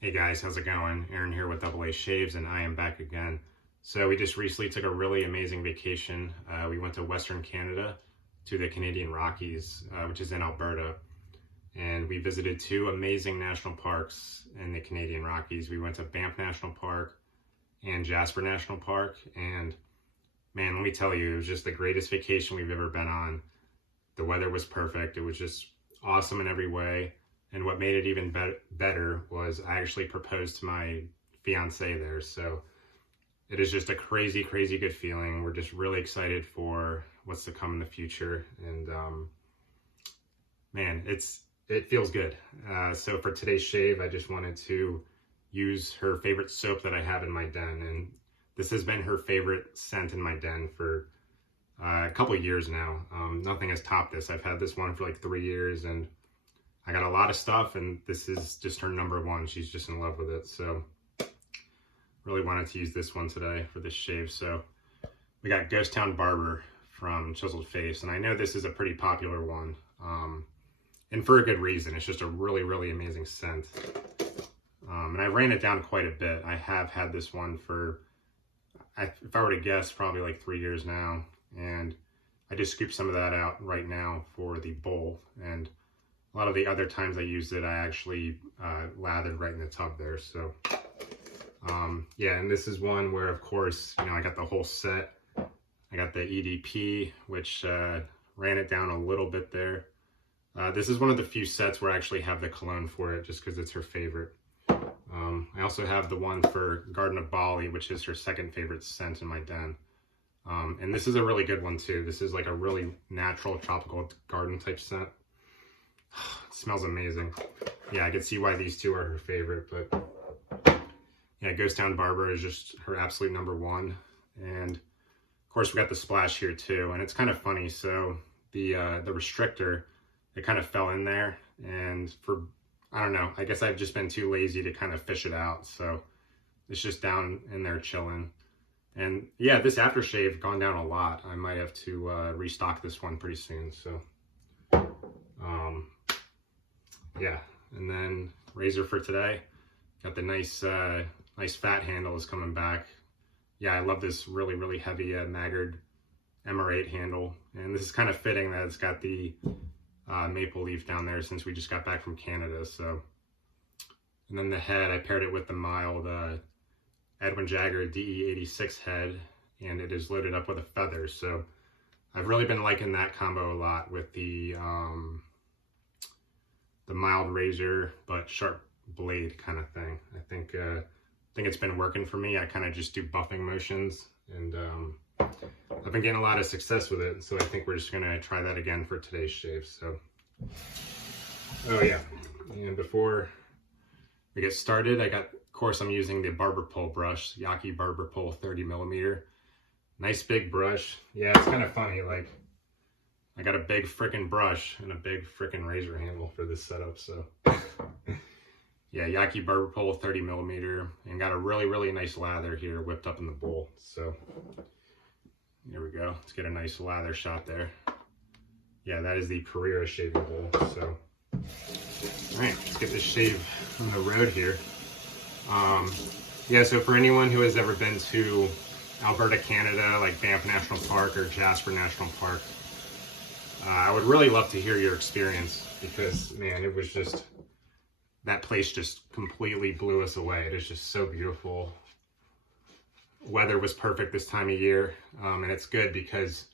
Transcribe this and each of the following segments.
Hey guys, how's it going? Aaron here with AA Shaves, and I am back again. So we just recently took a really amazing vacation. We went to Western Canada to the Canadian Rockies, which is in Alberta. And we visited two amazing national parks in the Canadian Rockies. We went to Banff National Park and Jasper National Park. And man, let me tell you, it was just the greatest vacation we've ever been on. The weather was perfect. It was just awesome in every way. And what made it even better was I actually proposed to my fiance there. So it is just a crazy, crazy good feeling. We're just really excited for what's to come in the future. And man, it feels good. So for today's shave, I just wanted to use her favorite soap that I have in my den. And this has been her favorite scent in my den for a couple of years now. Nothing has topped this. I've had this one for like 3 years, and I got a lot of stuff, and this is just her number one. She's just in love with it. So really wanted to use this one today for this shave. So we got Ghost Town Barber from Chiseled Face. And I know this is a pretty popular one. And for a good reason. It's just a really, really amazing scent. And I ran it down quite a bit. I have had this one for, if I were to guess, probably like 3 years now. And I just scooped some of that out right now for the bowl. And a lot of the other times I used it, I actually lathered right in the tub there. So yeah, and this is one where, of course, you know, I got the whole set. I got the EDP, which ran it down a little bit there. This is one of the few sets where I actually have the cologne for it, just because it's her favorite. I also have the one for Garden of Bali, which is her second favorite scent in my den. And this is a really good one too. This is like a really natural tropical garden type scent. It smells amazing. Yeah, I can see why these two are her favorite, but yeah, Ghost Town Barber is just her absolute number one. And of course we got the splash here too, and it's kind of funny. So the restrictor, it kind of fell in there, and for, I don't know, I guess I've just been too lazy to kind of fish it out. So it's just down in there chilling. And yeah, this aftershave gone down a lot. I might have to restock this one pretty soon. So yeah, and then razor for today. Got the nice fat handle is coming back. Yeah, I love this really, really heavy Maggard Emerate handle. And this is kind of fitting that it's got the maple leaf down there since we just got back from Canada. So, and then the head, I paired it with the mild Edwin Jagger DE86 head, and it is loaded up with a feather. So I've really been liking that combo a lot with the mild razor but sharp blade kind of thing. I think it's been working for me. I kind of just do buffing motions, and I've been getting a lot of success with it. So I think we're just gonna try that again for today's shave. So, oh yeah, and before we get started, of course I'm using the Barber pole brush, Yaki Barber pole 30mm. Nice big brush. Yeah, it's kind of funny, like I got a big frickin' brush and a big frickin' razor handle for this setup. So yeah, Yaki Barber pole 30mm, and got a really, really nice lather here whipped up in the bowl. So there we go. Let's get a nice lather shot there. Yeah, that is the Carrera shaving bowl. So all right, let's get this shave on the road here. Yeah, so for anyone who has ever been to Alberta, Canada, like Banff National Park or Jasper National Park, I would really love to hear your experience, because man, it was just, that place just completely blew us away. It is just so beautiful. Weather was perfect this time of year, and it's good because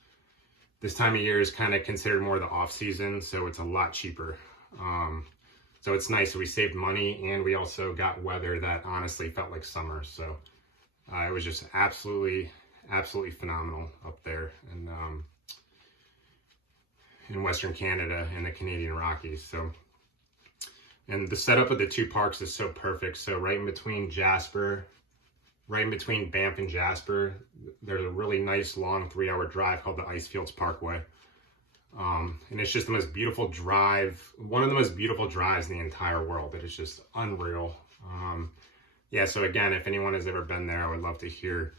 this time of year is kind of considered more the off season, so it's a lot cheaper. So it's nice. So we saved money, and we also got weather that honestly felt like summer. So it was just absolutely, absolutely phenomenal up there in Western Canada and the Canadian Rockies. So, and the setup of the two parks is so perfect. So right in between Banff and Jasper, there's a really nice long 3-hour drive called the Icefields Parkway. And it's just the most beautiful drive, one of the most beautiful drives in the entire world. It is just unreal. Yeah, so again, if anyone has ever been there, I would love to hear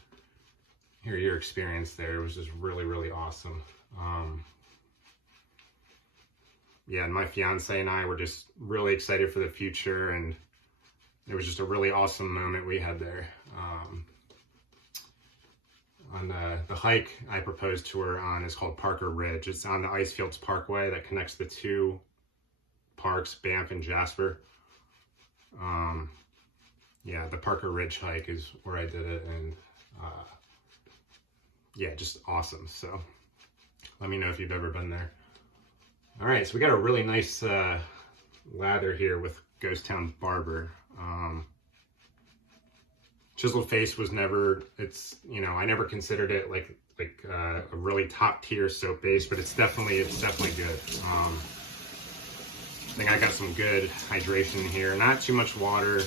your experience there. It was just really, really awesome. Yeah, and my fiance and I were just really excited for the future, and it was just a really awesome moment we had there. On the hike I proposed to her on is called Parker Ridge. It's on the Icefields Parkway that connects the two parks, Banff and Jasper. Yeah, the Parker Ridge hike is where I did it, and yeah, just awesome. So let me know if you've ever been there. All right, so we got a really nice lather here with Ghost Town Barber. Chiseled Face was never, I never considered it like a really top tier soap base, but it's definitely good. I think I got some good hydration here. Not too much water,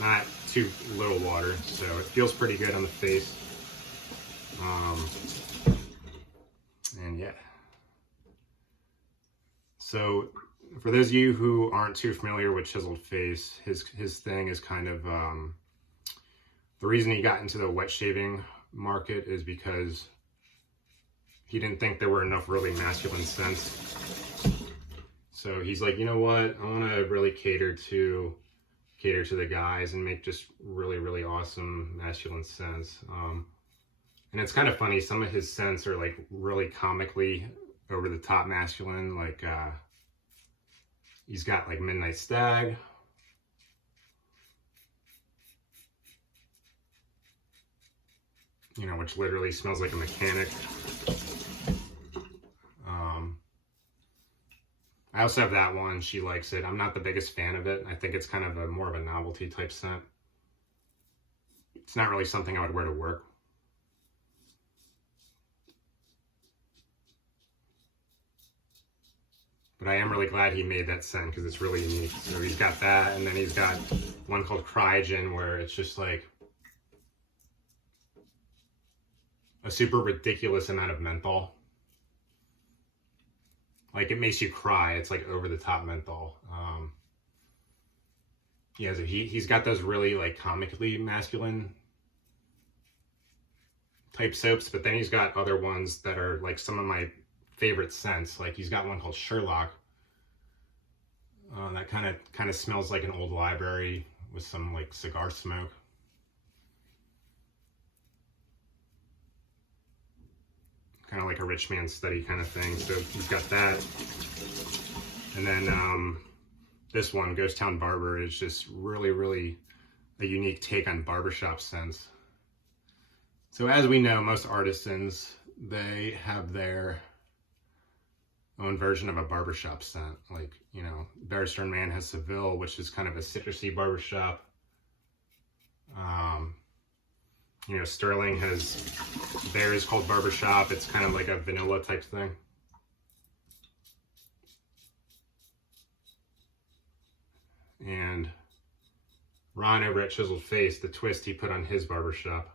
not too little water, so it feels pretty good on the face. And yeah. So for those of you who aren't too familiar with Chiseled Face, his thing is kind of, the reason he got into the wet shaving market is because he didn't think there were enough really masculine scents. So he's like, you know what? I want to really cater to the guys and make just really, really awesome masculine scents. And it's kind of funny. Some of his scents are like really comically over the top masculine. Like he's got like Midnight Stag. You know, which literally smells like a mechanic. I also have that one. She likes it. I'm not the biggest fan of it. I think it's kind of more of a novelty type scent. It's not really something I would wear to work. But I am really glad he made that scent because it's really unique. So he's got that, and then he's got one called Cryogen where it's just like a super ridiculous amount of menthol. Like it makes you cry. It's like over the top menthol. Yeah, so he's got those really like comically masculine type soaps, but then he's got other ones that are like some of my favorite scents. Like he's got one called Sherlock. That kind of smells like an old library with some like cigar smoke. Kind of like a rich man's study kind of thing. So he's got that. And then this one, Ghost Town Barber, is just really, really a unique take on barbershop scents. So as we know, most artisans, they have their own version of a barbershop scent. Like, you know, Barrister Man has Seville, which is kind of a citrusy barbershop. You know, Sterling has theirs called Barbershop. It's kind of like a vanilla type thing. And Ron over at Chiseled Face, the twist he put on his barbershop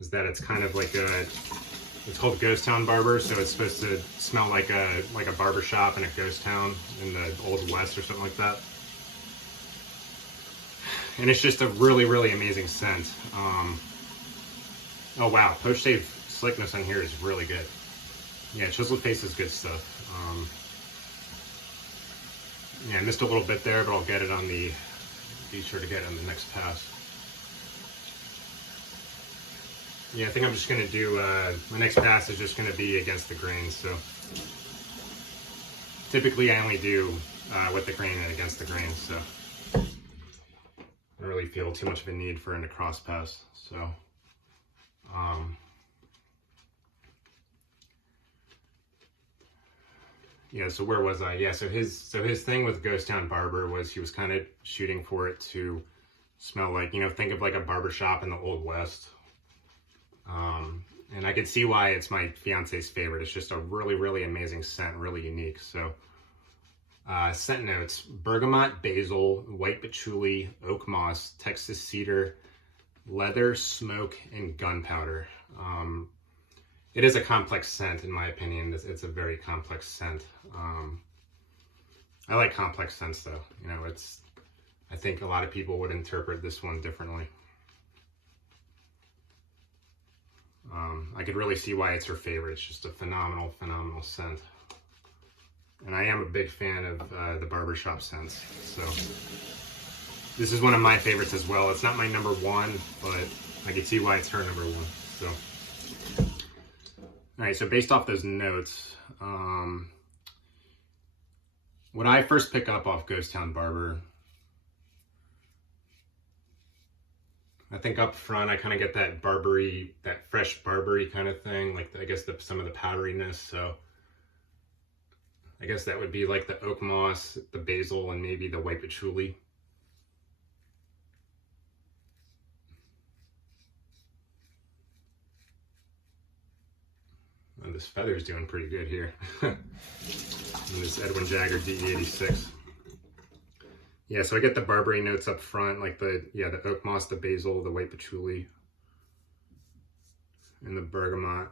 is that it's kind of like it's called Ghost Town Barber, so it's supposed to smell like a barbershop in a ghost town in the Old West or something like that. And it's just a really, really amazing scent. Oh wow, post-shave slickness on here is really good. Yeah, Chiseled Face is good stuff. Yeah, I missed a little bit there, but I'll get it on be sure to get it on the next pass. Yeah, I think I'm just gonna do, my next pass is just gonna be against the grain, so. Typically I only do with the grain and against the grain, so. I don't really feel too much of a need for a cross pass, so. Yeah, so where was I? Yeah, so his thing with Ghost Town Barber was he was kind of shooting for it to smell like, you know, think of like a barbershop in the Old West. And I could see why it's my fiance's favorite. It's just a really, really amazing scent, really unique. So, scent notes: bergamot, basil, white patchouli, oak moss, Texas cedar, leather, smoke, and gunpowder. It is a complex scent, in my opinion. It's a very complex scent. I like complex scents, though. You know, I think a lot of people would interpret this one differently. I could really see why it's her favorite. It's just a phenomenal, phenomenal scent. And I am a big fan of the barbershop scents. So this is one of my favorites as well. It's not my number one, but I can see why it's her number one. So, all right, so based off those notes, what I first pick up off Ghost Town Barber, I think up front I kind of get that barbery, that fresh barbery kind of thing, like I guess some of the powderiness. So I guess that would be like the oak moss, the basil, and maybe the white patchouli. And this feather's doing pretty good here. And this Edwin Jagger DE86. Yeah, so I get the barbery notes up front, like the oak moss, the basil, the white patchouli, and the bergamot.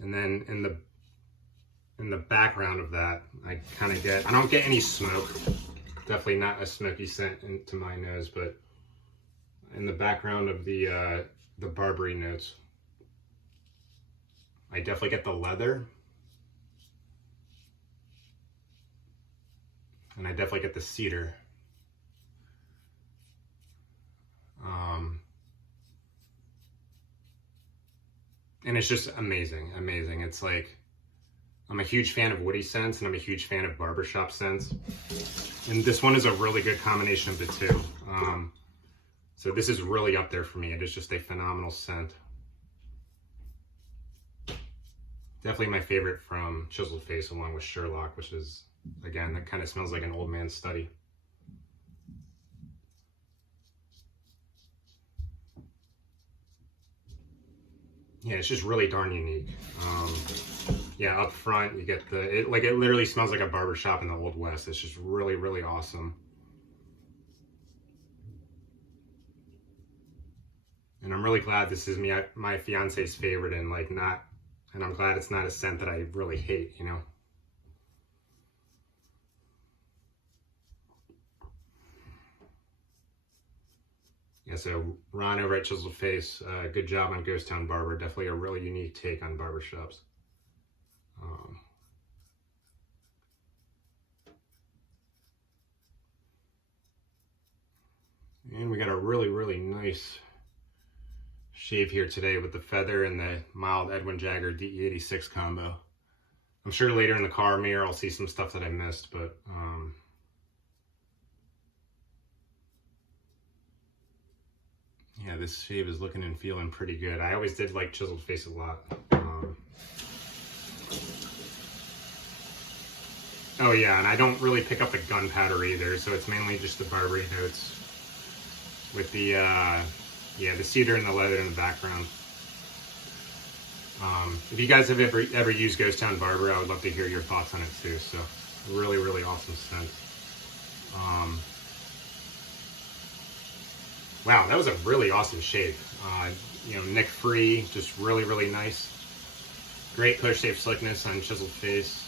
And then in the background of that, I kind of I don't get any smoke. Definitely not a smoky scent into my nose, but in the background of the barbery notes, I definitely get the leather. And I definitely get the cedar. And it's just amazing, amazing. It's like, I'm a huge fan of woody scents, and I'm a huge fan of barbershop scents. And this one is a really good combination of the two. So this is really up there for me. It is just a phenomenal scent. Definitely my favorite from Chiseled Face, along with Sherlock, which is, again, that kind of smells like an old man's study. Yeah, it's just really darn unique. Yeah, up front you get it literally smells like a barbershop in the Old West. It's just really, really awesome. And I'm really glad this is my fiance's favorite, and I'm glad it's not a scent that I really hate, you know. Yeah, so Ron over at Chiseled Face, good job on Ghost Town Barber. Definitely a really unique take on barbershops. And we got a really, really nice shave here today with the feather and the mild Edwin Jagger DE86 combo. I'm sure later in the car mirror I'll see some stuff that I missed, but yeah, this shave is looking and feeling pretty good. I always did like Chiseled Face a lot. Oh yeah, and I don't really pick up the gunpowder either, so it's mainly just the barbery notes with the the cedar and the leather in the background. If you guys have ever used Ghost Town Barber, I would love to hear your thoughts on it too. So really, really awesome scent. Wow, that was a really awesome shave. You know, nick free, just really, really nice. Great push shave slickness on Chiseled Face.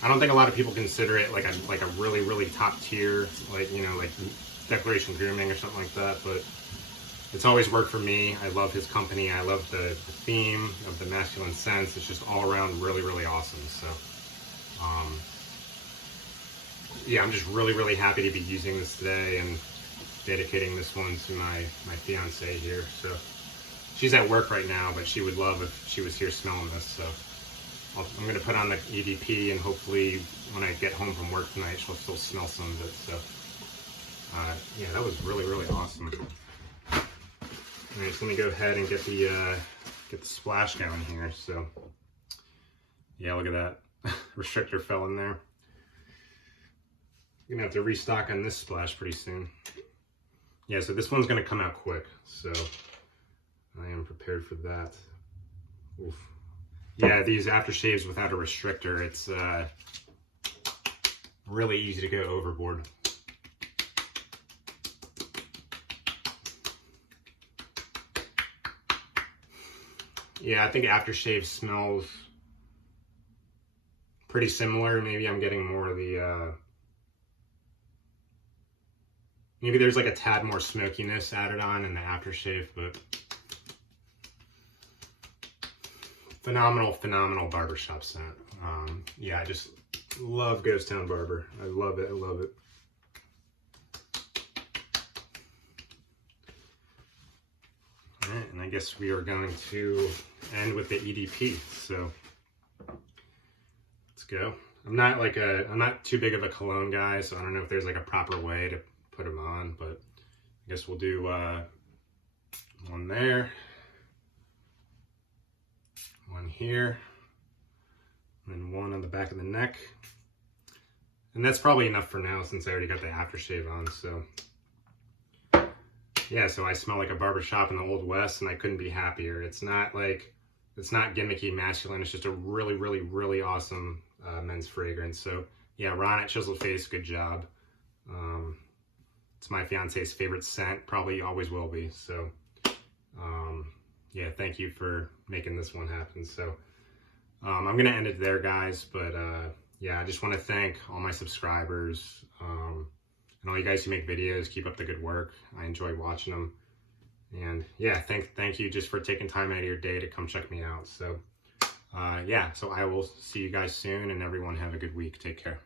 I don't think a lot of people consider it like a really, really top tier, like, you know, like Declaration Grooming or something like that, but it's always worked for me. I love his company. I love the theme of the masculine scents. It's just all around really, really awesome. So, yeah, I'm just really, really happy to be using this today and dedicating this one to my fiance here. So she's at work right now, but she would love if she was here smelling this. So I'm going to put on the EDP, and hopefully when I get home from work tonight, she'll still smell some of it. So yeah, that was really, really awesome. All right, so let me go ahead and get the splash going here. So yeah, look at that. Restrictor fell in there. You're gonna have to restock on this splash pretty soon. Yeah, so this one's gonna come out quick, so I am prepared for that. Oof. Yeah, these aftershaves without a restrictor, it's really easy to go overboard. Yeah, I think aftershave smells pretty similar. Maybe I'm getting more of the, maybe there's like a tad more smokiness added on in the aftershave, but phenomenal barbershop scent. Yeah, I just love Ghost Town Barber. I love it. I love it. All right, and I guess we are going to end with the EDP. So let's go. I'm not too big of a cologne guy, so I don't know if there's like a proper way to put them on, but I guess we'll do one there, one here, and one on the back of the neck. And that's probably enough for now since I already got the aftershave on. So yeah, so I smell like a barbershop in the Old West, and I couldn't be happier. It's not gimmicky masculine. It's just a really awesome men's fragrance. So yeah, Ron at Chiseled Face, good job. It's my fiance's favorite scent, probably always will be. So yeah, thank you for making this one happen. So I'm gonna end it there, guys, but yeah, I just want to thank all my subscribers and all you guys who make videos. Keep up the good work. I enjoy watching them. And yeah, thank you just for taking time out of your day to come check me out. So yeah, so I will see you guys soon, and everyone have a good week. Take care.